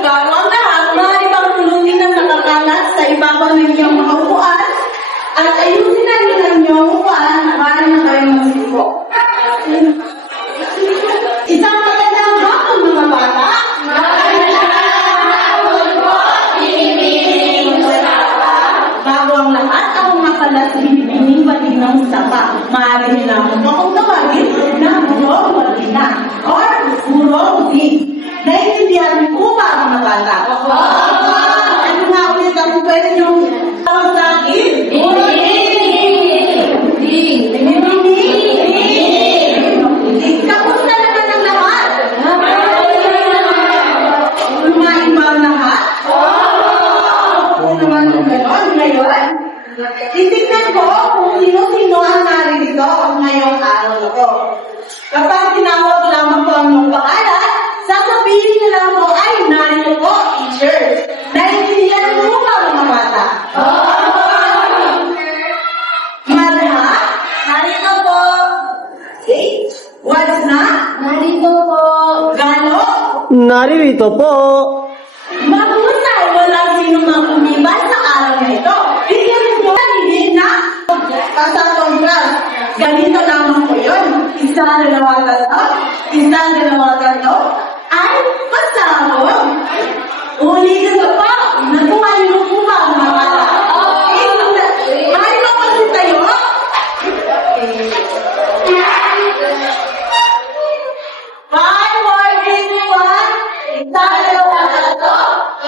Bago ang lahat, maaari bang tulutin ng nakakalat sa ibabaw ng inyong mga upuan at ayusin na rin ang inyong upuan na maaari na kayong magsipo. Isang magandang hapon mga bata. Bago ang lahat, ako makalat sa binibining batig ng sapa. Maaari nilang akong tawagin na burong walina or burong di. Naintindihan po ba ang mga bata? Ano nga ulit ang pwede niyong tawag sa akin? Kamusta naman ang lahat? Kumain ba ang lahat? Oo naman ang gano'n. Ngayon, titignan ko kung sino-sino ang naririto ngayong araw na to. Kapag tinawag lamang po ang iyong pangalan, sasabihin niyo lang po, ay, narito po, teacher. Naintindihan mo ba mga bata? Madha? Narito po. Okay. What's na? Narito po. Gano? Naririto po. Mahusay, walang sino mang umiban sa araw na ito. Bigyan mo hindi na pasatong class. Ganito lamang po yun. Isa, dalawa, tatlo. Isa, dalawa, tatlo. Ay, pasahod. Ulitin ko pa. Nakuha niyo po ba ang mga bata? Ay, kapatid tayo. Five, four, three, two, one. Isa, dalawa, tatlo.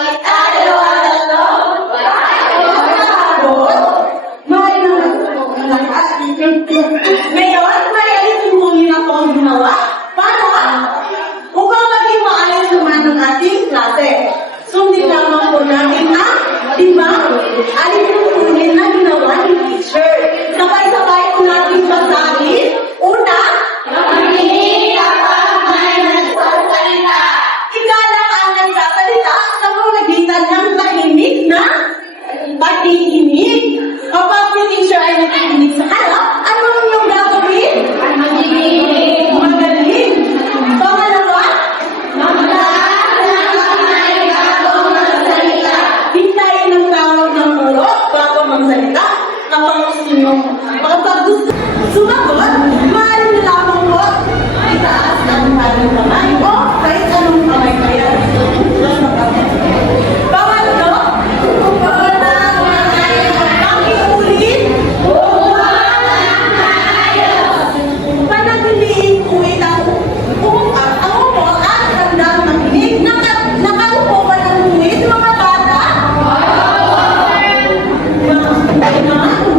Isa, dalawa, tatlo. Pasahod. May lahat. Ngayon, may alisin na po ang ginawa. Paano? Upang maging maayos naman ang ating klase. Sundin lamang po natin ang limang alisin na ginawa ni teacher. Sabay-sabay po natin basahin. Una, makinig kapag may nagsasalita. Ikaw lang ang nagsasalita sa pamagitan ng tahimik na pakikinig. Kapag si teacher ay nakikinig sa harap, ano ang iyong gagawin? Magaling. Pangalawa, hintayin ang tawag ng ulo bago magsalita. Kapag gusto sumagot, maaari na lamang po itaas ang kanyang kamay o kahit anong kamay pa yan. Pangatlo, pakiulit, panatiliin po itang ang upo at tandang makinig. Nakaupo ba ng ulit, mga bata?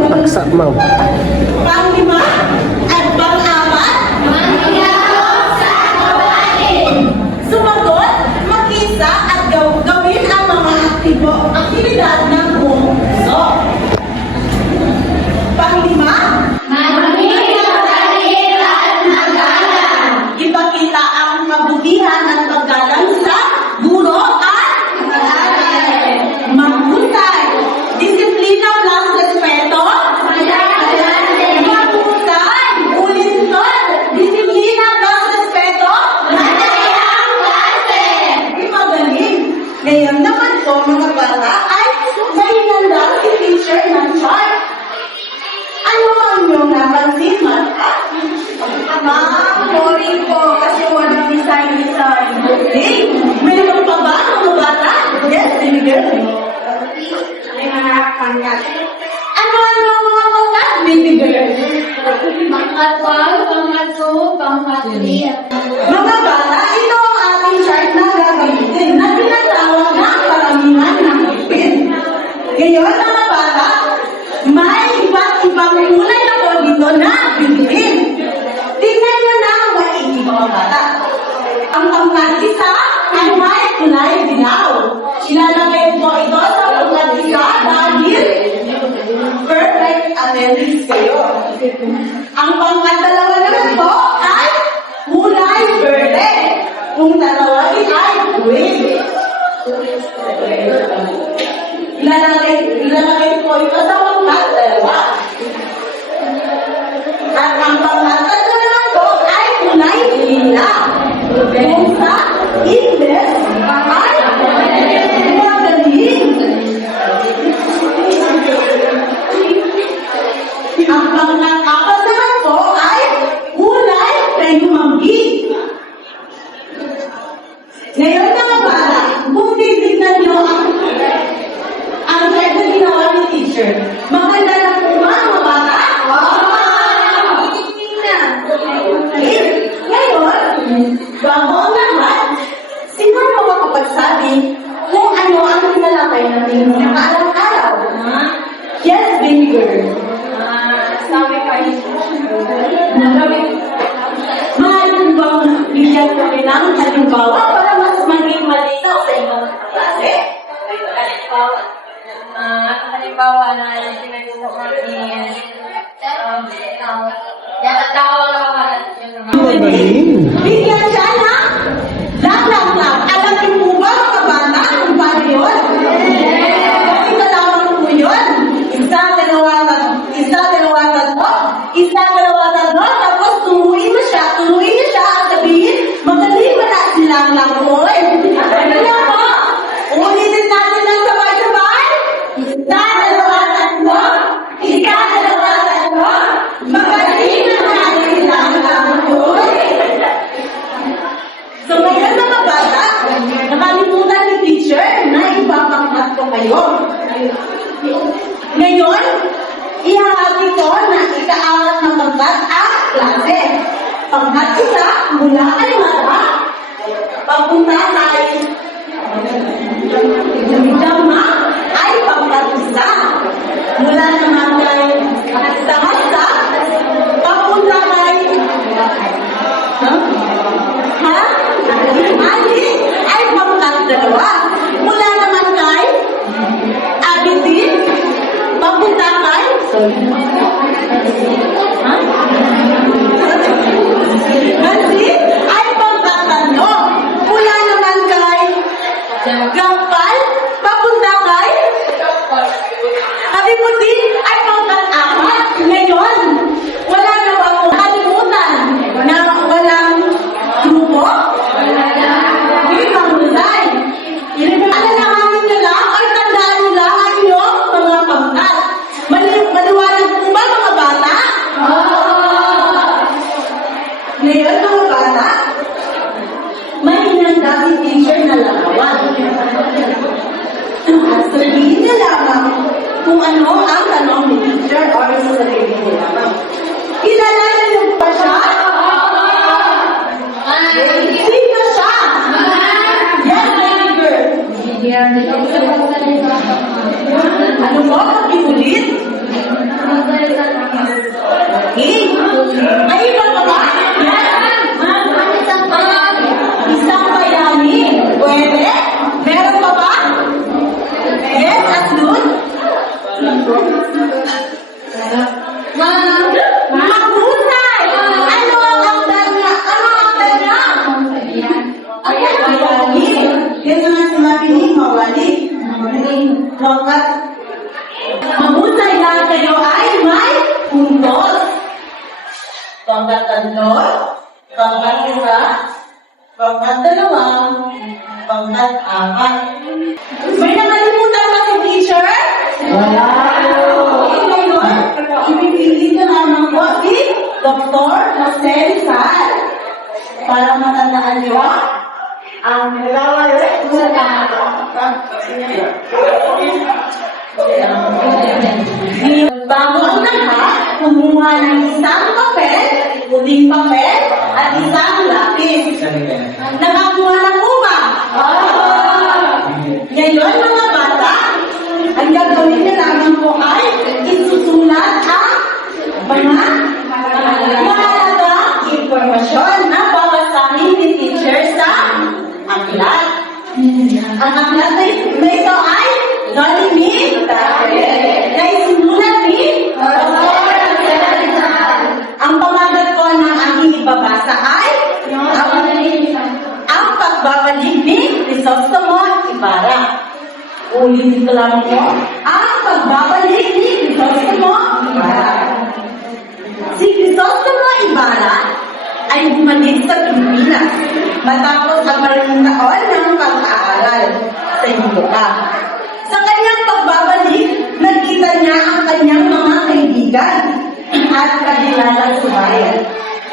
Paksa, ma'am. Panglima at pang-apat, sumagot, mag-isa at gawin ang mga aktibidad ng buong puso. Panglima, ipakita ang kabutihan at paggalang sa guro at mahusay. Disiplina plus respeto. Mahusay. Ulit ito. Disiplina plus respeto. Magaling. Ngayon naman po mga bata ay may nanda si teacher ng chart. Ano ang iyong napansin, Marta? Boring po kasi walang design. Okay. Mayroon pa ba mga bata? Yes, baby girl. Ano ang mga pangkat, baby girl? Pangkat 1, pangkat 2, pangkat 3. Mga bata, ito ang ating chart na gagamitin na tinatawag na karamihan ng ipin. Ngayon, mga bata, may iba't ibang kulay na po dito na bibilin. Tingnan nyo na ang maigi, mga bata. Ang pangkat isa ay may kulay dilaw. Ilalagay po ito sa pangkat isa dahil perfect attendance kayo. Ang pangkat dalawa naman po ay kulay verde. Kung tatawagin ay green. Ilalagay po ito sa pangkat dalawa. At ang pangkat tatlo naman po ay kulay lila. Kung sa English ay magaling. Ang pangkat-apat naman po ay kulay kayumanggi. Ngayon mga bata, kung titignan nyo ang chart na ginawa ni teacher, maganda na po ba mga bata? Okay. Ngayon, bago ang lahat, sino na makapagsabi kung ano ang tinalakay natin nakaalang-araw? Yes, baby girl. Sabi kayo. Maaari bang bigyan kami ng halimbawa para mas maging malinaw sa inyong klase? Halimbawa na pinag-usap namin tawag ako Magaling. Bigyan siya ng lang. Alam niyo po ba mga bata kung paano yun? Ito lamang po yun. Isa, dalawa, tatlo, tapos turuin niyo siya at sabihin, magaling ba na silang lang po? Ano na po? Ulitin natin ng sabay-sabay. Isa, dalawa, tatlo. Magaling na silang lang po. So ngayon mga bata, nakalimutan ni teacher na ipapangkat ko kayo. Ngayon, ihahati ko na ika-apat na pangkat ang klase. Pangkat isa, mula kay Mara, papunta kay Jama ay pangkat isa. Mula naman kay Samasa, papunta kay Ali ay pangkat dalawa. Mula naman kay Abitin, papunta kay Nancy ay pangkat tatlo. Mula naman kay Gampal, papunta kay Abimutin ay pangkat apat. Ngayon, wala na ba akong kalimutan na walang grupo? Hindi mahusay. Alalahanin nyo lang ay tandaan nyo lang ang inyong mga pangkat. Maliwanag po ba mga bata? Ngayon mga bata, may hinanda si teacher na larawan. At sabihin niya lamang kung ano ang tanong ni teacher or sasabihin niya lamang. Kilala niyo ba siya? Sino siya? Yes, baby girl. Ano mo? Iulit? Okay. Ay, iba pa ba? Isang bayani. Pwede? Meron pa ba? Yes, at doon? Mahusay! Ano ang aktal niya? Ay, bayani. Yan naman sinabi ni Mawali. Pangkat. Mahusay lahat kayo ay may puntos. Pangkat tatlo, pangkat isa, pangkat dalawa, pangkat apat. May nakalimutan ba si teacher? Wala. Ngayon, ipipili ko naman po si Dr. Jose Rizal para matandaan niyo ang Bago ang lahat, kumuha ng isang papel, puting papel, at isang lapis. Nakakuha na po ba? Ngayon, mga bata, ang gagawin niya lamang po ay isusulat ang mga mahalagang impormasyon na babasahin ni teacher sa aklat. Ang aklat na ito ay Jollibee na isinulat ni ang pamagat ko ng aking ibabasa ay ang pagbabalik ni Crisostomo Ibarra. Ulitin ko lang po. Ang pagbabalik ni Crisostomo Ibarra. Si Crisostomo Ibarra ay bumalik sa Pilipinas matapos ang 40 taon ng pag-aaral sa Europa. Sa kanyang pagbabalik, nakita niya ang kanyang mga kaibigan at kakilala sa bayan.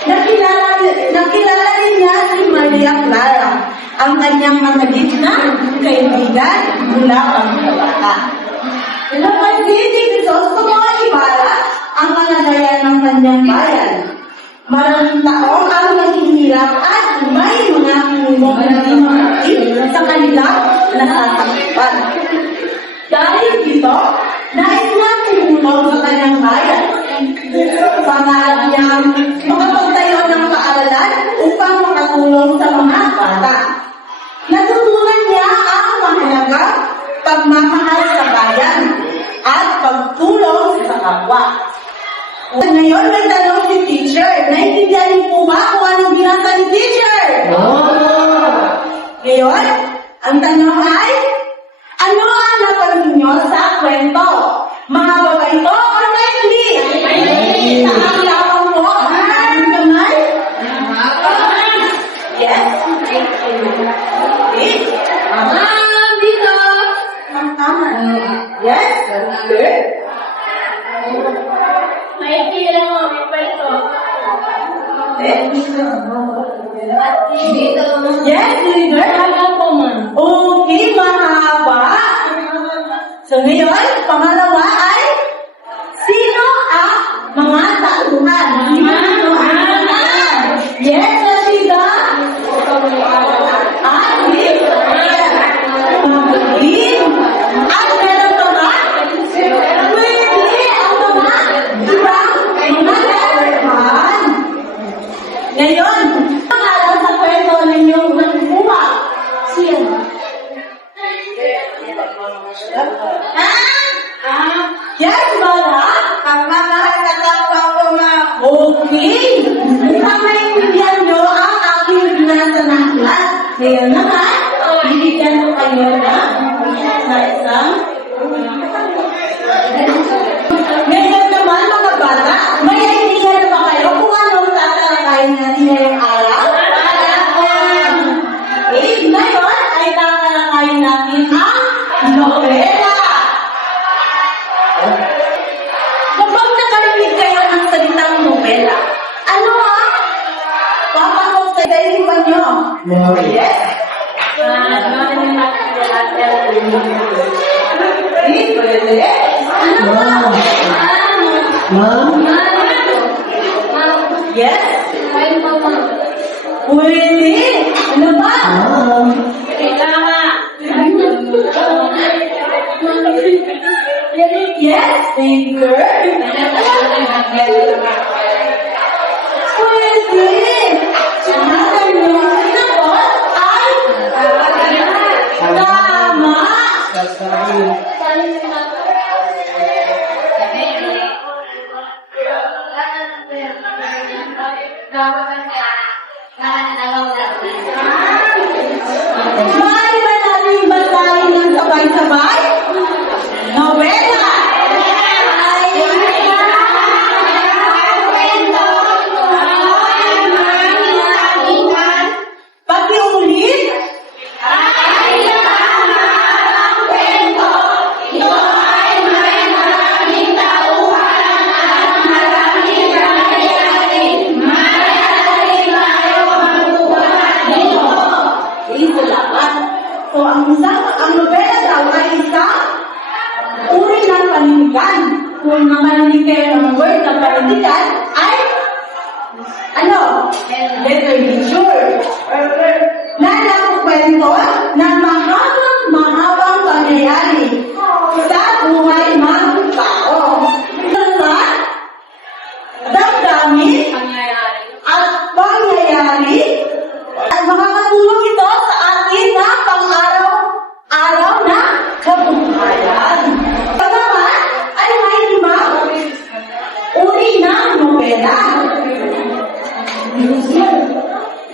Nakilala rin niya si Maria Clara, ang kanyang mga na kaibigan mula pagkabata. Napansin ni Crisostomo Ibarra ang kalagayan ng kanyang bayan. Maraming taong ang naghihirap at may mga pinulong hindi makakit sa kanilang nasasakpan. Dahil dito, nais niya tumulong sa kanyang bayan. Pangarap niyang makapagtayo ng paaralan upang makatulong sa mga bata. Natutunan niya ang mahalaga pagmamahal sa bayan at pagtulong sa kapwa. Ngayon, may tanong si teacher. Naintindihan niyo po ba kung anong binasa ni teacher? Ngayon, ang tanong ay, ano ang napansin niyo sa kwento? Mga baba ito or maikli? Sa aklawang mo, ano naman? Yes? Okay. Dito. Tama. Yes? Good. May kila mo, may kwento. Dito. Yes, leader. Haba po, ma'am. Okay, mahaba. So ngayon, pangalawa ay, sino ang mga tauhan? Yes, Rashida. At meron pa ba? Pwede ang mga ibang mga tauhan. Ngayon, pangalan sa kwento ninyong nakukuha. Yes, Mara? Ang mamahal na kapwa ko, ma'am. Okay. Mukhang maintindihan nyo ang aking binasa ng class. Ngayon naman, bibigyan ko kayo na isang. Ngayon naman, mga bata, may idea na ba kayo kung anong tatalakayin natin ngayong araw? Okay, ngayon ay tatalakayin natin ang nobela. Kapag nakarinig kayo ng salitang nobela, ano ang papasok sa dailipan nyo? Yes? Pwede? Ano ba? Ma'am? Yes? Kwento, ma'am. Pwede? Ano ba? Ma'am? Yes, finger. Pwede. Ang inyong sinagot ay tama. Maaari ba natin basahin ng sabay-sabay? Nobela! Pag-iulit? mamalinig kayo ng word na panindigan ay ano? Letter B, sure. Kwento na mahabang pangyayari sa buhay ng tao. Sa damdamin at pangyayari at makakatulong ito sa atin na pang-araw-araw na kabuhayan. Pagkaman ay may 5 uri ng nobela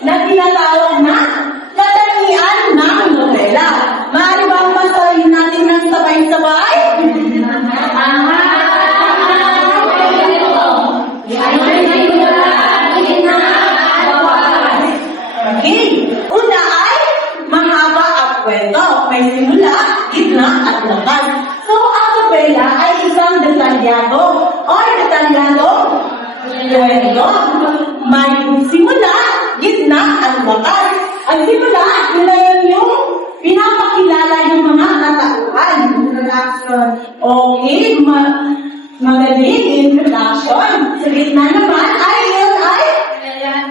na tinatawag na katangian ng nobela. Maaari bang masahin natin ng sabay-sabay? Okay. Una ay mahaba ang kwento. May simula, gitna at lakas. So, ang nobela ay isang detalyado kwento. May simula, gitna at wakas. Ang simula, yun yung pinapakilala yung mga katauhan. Introduction. Okay, magaling introduction. Sa gitna naman ay yun ay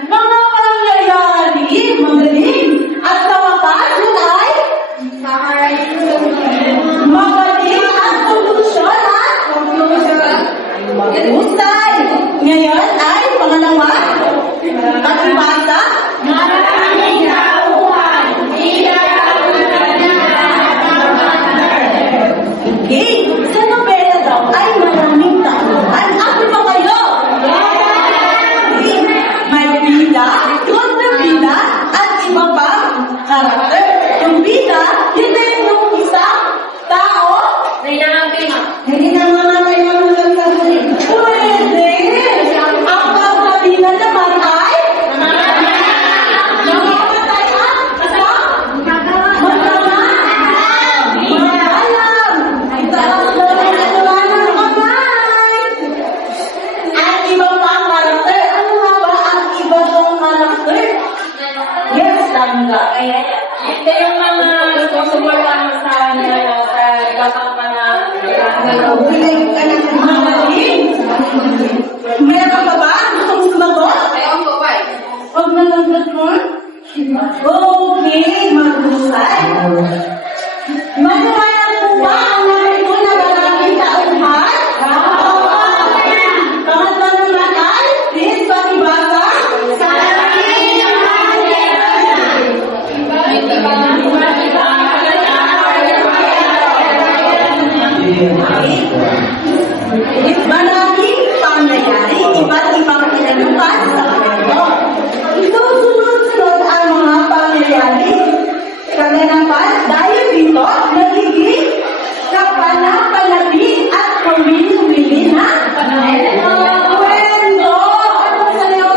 mga pangyayari. Magaling. At sa wakas, yun ay magaling at conclusion at husay. Ngayon ay pangalawa. Pakibasa. Okay. Sa nobela daw ay maraming tauhan. Ako pa kayo? May bida, kontrabida, at iba pang karakter. Yung bida, yun na yung isang tao. Hindi na mamatay ng mga sasabihin. Pwede! Ang kontrabida naman ay namamatay at at iba pang karakter. Ano nga ba ang iba pang karakter? Yes, tanda. Ito yung mga sumusuportan sa gatang Magaling. Meron ka ba? Gusto mo sumagot? Huwag na lang ganon. Okay, maghusay. Maliwanag po ba ang narito na maraming tauhan? Pangatlo naman ay, please, pakibasa. Maraming pangyayari, iba't ibang pinalupas sa kwento. Sunod-sunod ang mga pangyayari. Kaganapan dahil dito, nagiging kapanapanabik at pumili-mili na kwento. Ano sa'yo?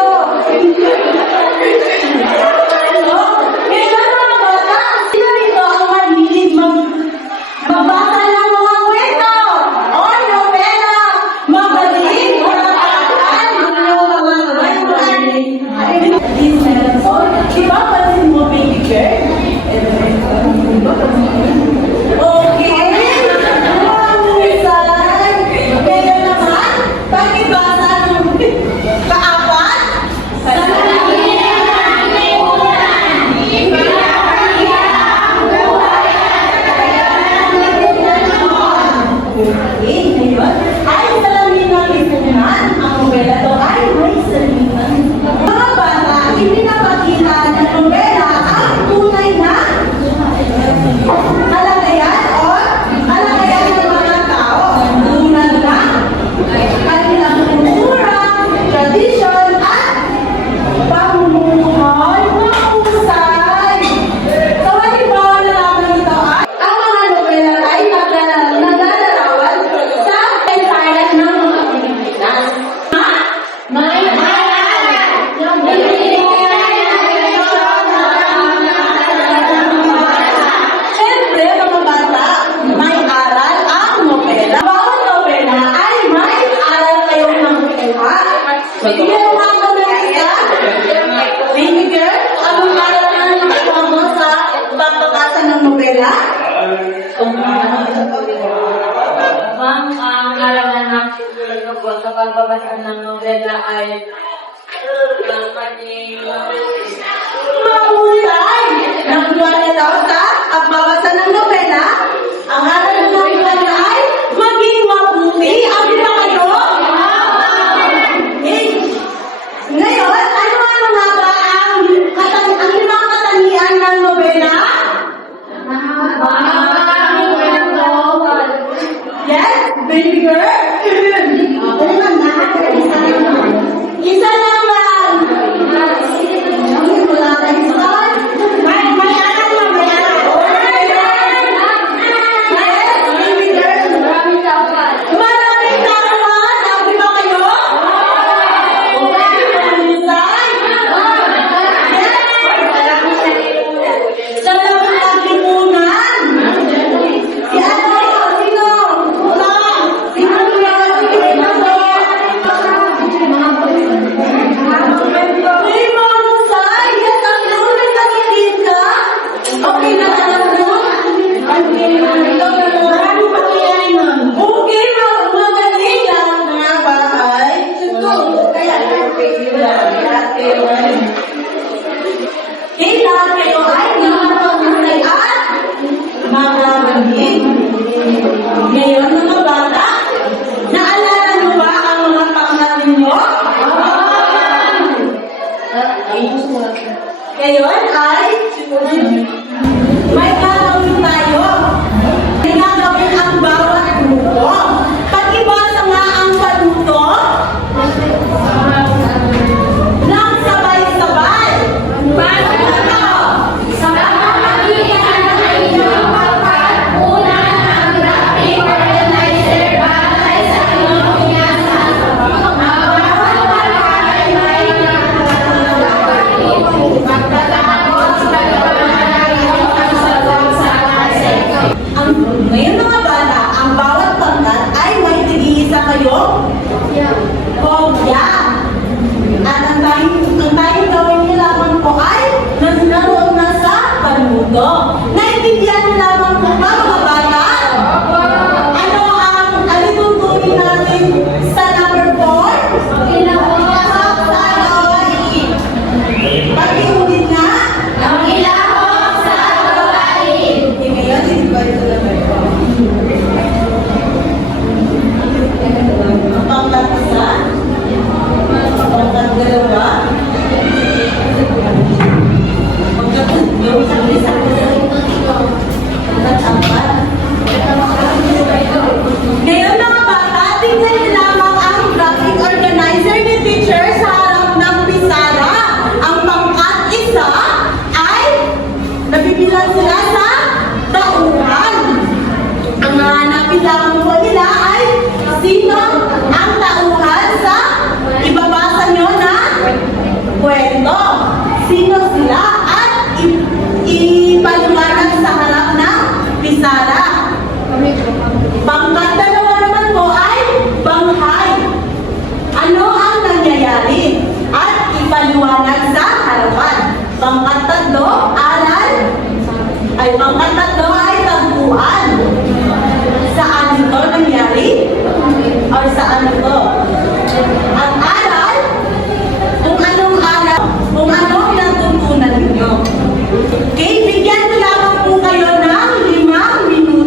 Kwento? Kailan mga bata, sino rito ang mahilig magbasa ng mga kwento o nobela? Magaling, matataan, mga kwentuhan. Di ba pansin mo, baby girl? Okay. Mahusay. Kaya naman, pakibasa ng kaapat. Okay, ngayon, ay salamin ng lipunan. Ang nobela to ay may salinan. Mga bata, ipinapakita ng nobela ang tunay na kalagayan o kalagayan ng mga tao. Tulad ng kanilang kultura, tradisyon, at pamumuhay mahusay. So, halimbawa na lamang ito ay ang mga nobela ay naglalarawan sa kaisayan ng mga Pilipinas. Siyempre, mga bata, may aral ang nobela. Bawat nobela ay may aral kayong nakukuha. Sige, mga nobela. Baby girl, anong aral na nakukuha mo sa pagbabasa ng nobela? ang alam na pagbabasa ng nobela ay maging Mahusay! Nagmula daw sa pagbabasa ng nobela, ang aral ng nobela ay maging mabuti. Abi ba kayo? Eh, ngayon, ano-ano nga ba ang limang katangian ng nobela? Yes, baby girl? Isa lang lang. Wala tayong start. May anak na, may anak. Yes, baby girl. Maraming taon. Sabi ba kayo? Sa labang taglipunan. Si ano? Sino? Wala. Sino yun? Hey, mahusay! Yes, ang lunes na kitin ka? Okay na alam mo? Marami pa kaya nun. Okay, magaling lang mga bahay. Kaya lahat kayo ay nakapagpunay at magagaling. Ngayon mga bata, naalala niyo ba ang mga pangkat ninyo? Ngayon ay may gagawin tayo. May gagawin ang bawat grupo. Pag-ibasa nga ang saludo ng sabay-sabay. Paano ito? Ngayon mga bata, ang bawat pangkat ay may tig-iisa kayo hobya. At ang tayong gawin niyo lamang po ay naroon na sa panuto. Naintindihan niyo lamang po ba mga bata? Ano ang alitutunin natin sa number 4? Pag-iulit na? Ngayon, hindi ba ito naman? Ang pangkat isa, ang pangkat dalawa, pangkat tatlo, pangkat apat. Ngayon mga bata, tingnan niyo lamang ang graphic organizer ni teacher sa harap ng pisara. Ang pangkat isa ay nabibilang sila sa tauhan. Ang hahanapin lamang po nila ay sino ang tauhan sa ibabasa nyo na kwento. Sino sila at ipaliwanag sa harap ng pisara. Pangkat dalawa naman po ay banghay. Ano ang nangyayari? At ipaliwanag sa harapan. Pangkat tatlo, aral. Ay, pangkat tatlo ay tagpuan. Saan ito nangyari? Or saan ito? Ang aral, kung anong aral, kung anong natutunan ninyo. Okay, bigyan ko lamang po kayo ng 5 minuto.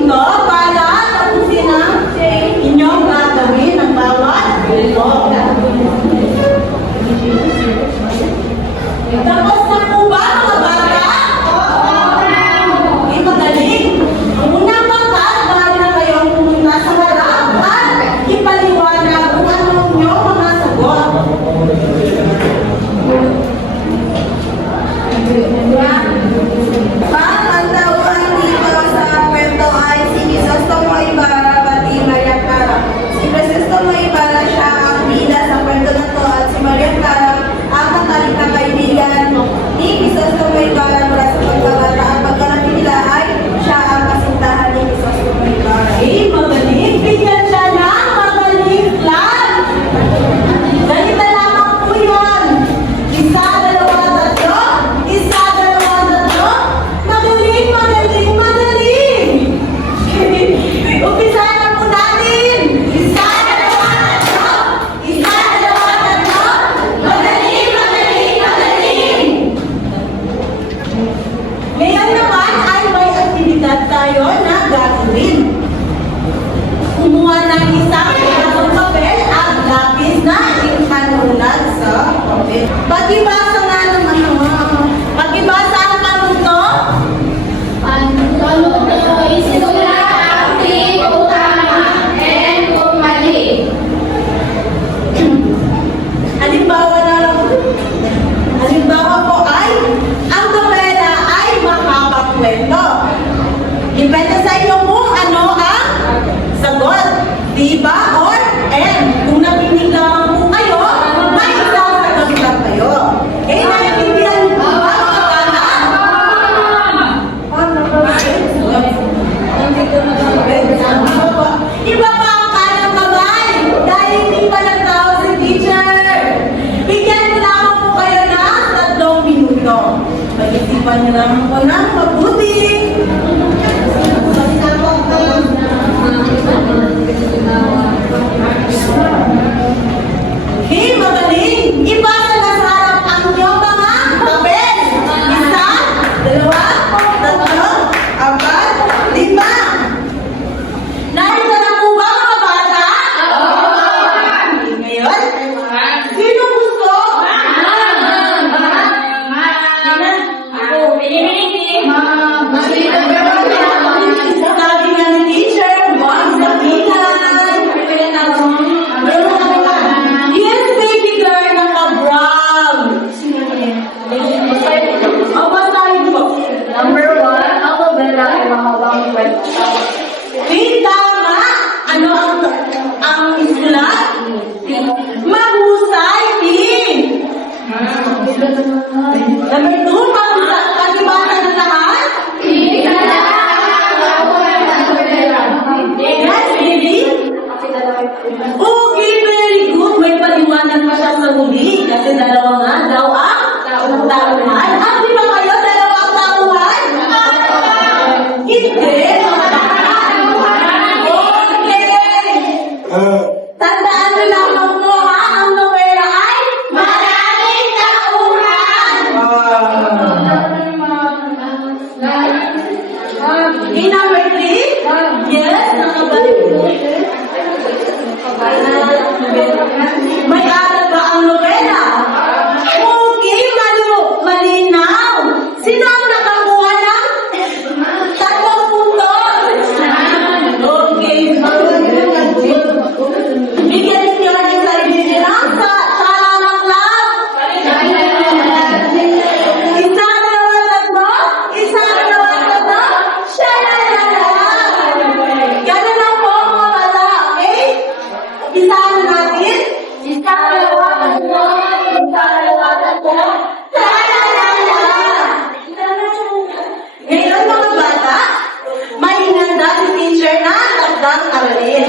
ng aralin.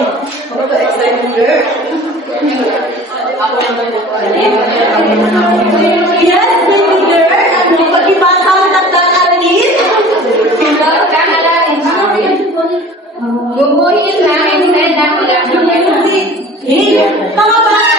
Ano to, exciting girl? Yes, baby girl. Ano, pag-ibasa ang tagdang aralin? Guguhin lang, instead na Tama ba?